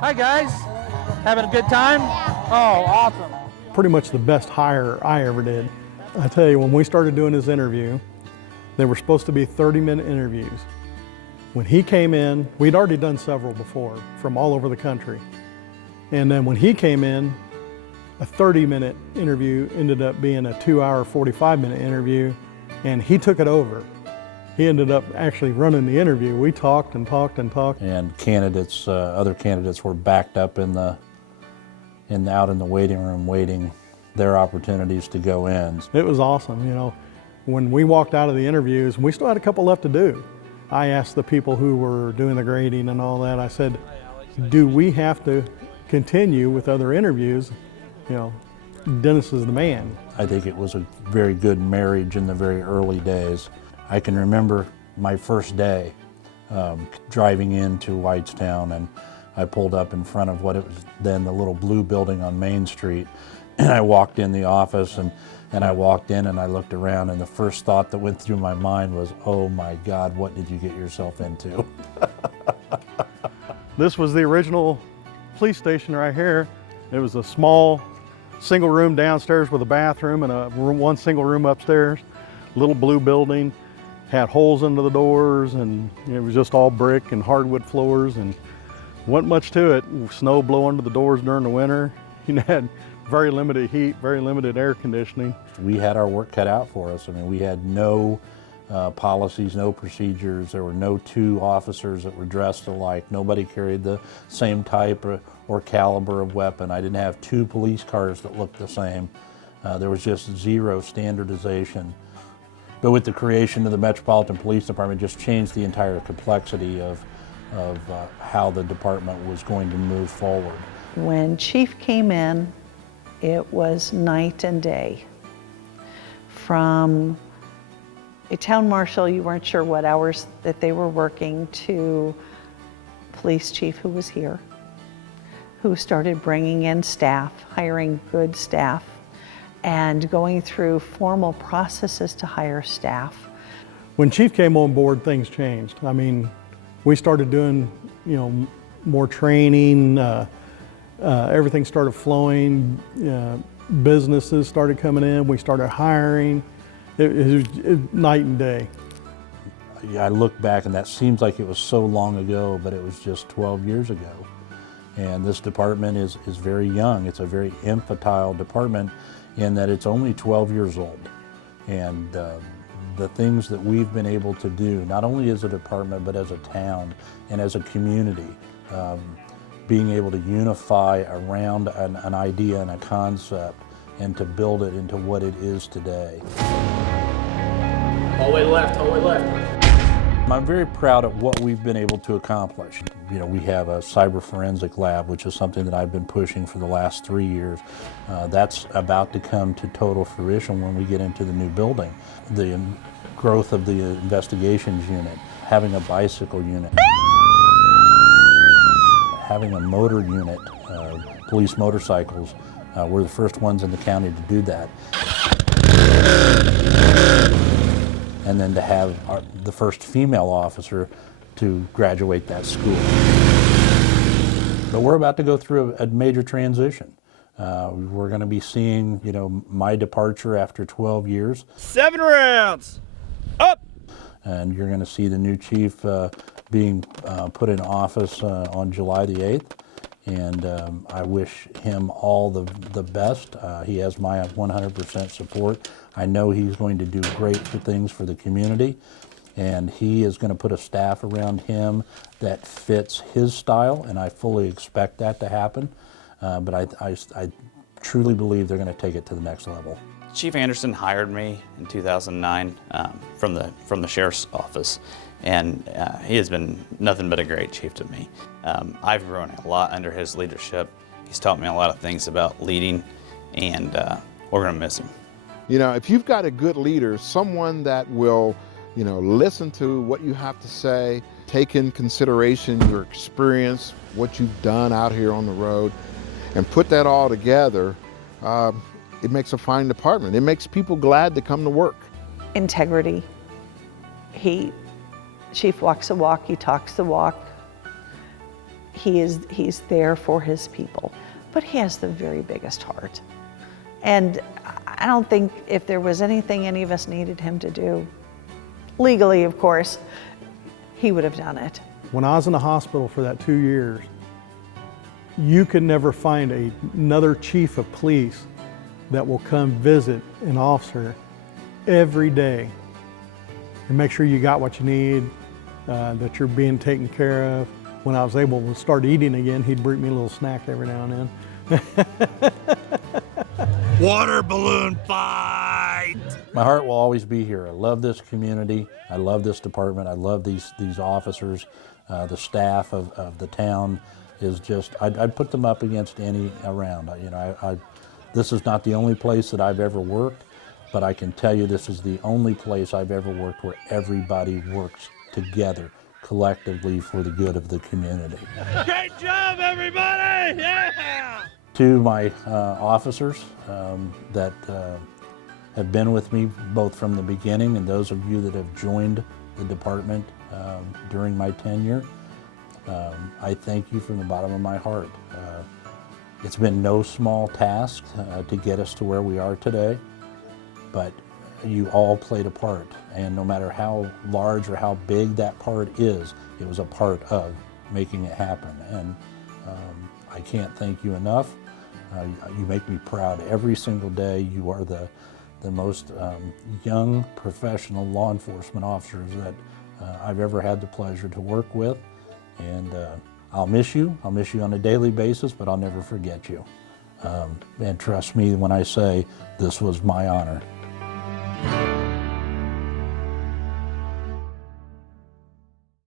Hi guys, having a good time? Oh, awesome. Pretty much the best hire I ever did. I tell you, when we started doing his interview, they were supposed to be 30-minute interviews. When he came in, we'd already done several before from all over the country. And then when he came in, a 30-minute interview ended up being a 2-hour, 45-minute interview, and he took it over. He ended up actually running the interview. We talked and talked and talked. And candidates, other candidates were backed up out in the waiting room waiting their opportunities to go in. It was awesome, you know. When we walked out of the interviews, we still had a couple left to do. I asked the people who were doing the grading and all that, I said, do we have to continue with other interviews? You know, Dennis is the man. I think it was a very good marriage in the very early days. I can remember my first day driving into Whitestown, and I pulled up in front of what it was then the little blue building on Main Street, and I walked in the office and I walked in and I looked around, and the first thought that went through my mind was, oh my God, what did you get yourself into? This was the original police station right here. It was a small single room downstairs with a bathroom and one single room upstairs. Little blue building, had holes into the doors, and it was just all brick and hardwood floors, and wasn't much to it. Snow blow under the doors during the winter. You had very limited heat, very limited air conditioning. We had our work cut out for us. I mean, we had no policies, no procedures. There were no two officers that were dressed alike. Nobody carried the same type or caliber of weapon. I didn't have two police cars that looked the same. There was just zero standardization. But with the creation of the Metropolitan Police Department, just changed the entire complexity of how the department was going to move forward. When Chief came in, it was night and day. From a town marshal, you weren't sure what hours that they were working, to police chief who was here, who started bringing in staff, hiring good staff, and going through formal processes to hire staff. When Chief came on board, things changed. I mean, we started doing, you know, more training, everything started flowing, businesses started coming in, we started hiring. It was night and day. Yeah, I look back and that seems like it was so long ago, but it was just 12 years ago. And this department is very young. It's a very infantile department in that it's only 12 years old. And the things that we've been able to do, not only as a department, but as a town and as a community, being able to unify around an idea and a concept and to build it into what it is today. Hallway left, hallway left. I'm very proud of what we've been able to accomplish. You know, we have a cyber forensic lab, which is something that I've been pushing for the last 3 years. That's about to come to total fruition when we get into the new building. The growth of the investigations unit, having a bicycle unit, having a motor unit, police motorcycles. We're the first ones in the county to do that. And then to have the first female officer to graduate that school. But we're about to go through a major transition. We're going to be seeing, you know, my departure after 12 years. 7 rounds, up! And you're going to see the new chief being put in office on July the 8th. And I wish him all the best. He has my 100% support. I know he's going to do great things for the community, and he is going to put a staff around him that fits his style, and I fully expect that to happen. But I truly believe they're going to take it to the next level. Chief Anderson hired me in 2009 from the sheriff's office, and he has been nothing but a great chief to me. I've grown a lot under his leadership. He's taught me a lot of things about leading, and we're going to miss him. You know, if you've got a good leader, someone that will, you know, listen to what you have to say, take in consideration your experience, what you've done out here on the road, and put that all together, it makes a fine department. It makes people glad to come to work. Integrity. Chief walks the walk, he talks the walk. he's there for his people, but he has the very biggest heart. And I don't think if there was anything any of us needed him to do, legally of course, he would have done it. When I was in the hospital for that 2 years, you could never find another chief of police that will come visit an officer every day and make sure you got what you need, that you're being taken care of. When I was able to start eating again, he'd bring me a little snack every now and then. Water balloon fight! My heart will always be here. I love this community. I love this department. I love these officers. The staff of the town is just, I'd put them up against any around. You know, this is not the only place that I've ever worked, but I can tell you this is the only place I've ever worked where everybody works together collectively for the good of the community. Great job, everybody! Yeah! To my officers that have been with me both from the beginning, and those of you that have joined the department during my tenure, I thank you from the bottom of my heart. It's been no small task to get us to where we are today, but you all played a part, and no matter how large or how big that part is, it was a part of making it happen. And I can't thank you enough. You make me proud every single day. You are the most young professional law enforcement officers that I've ever had the pleasure to work with. And I'll miss you. I'll miss you on a daily basis, but I'll never forget you. And trust me when I say this was my honor.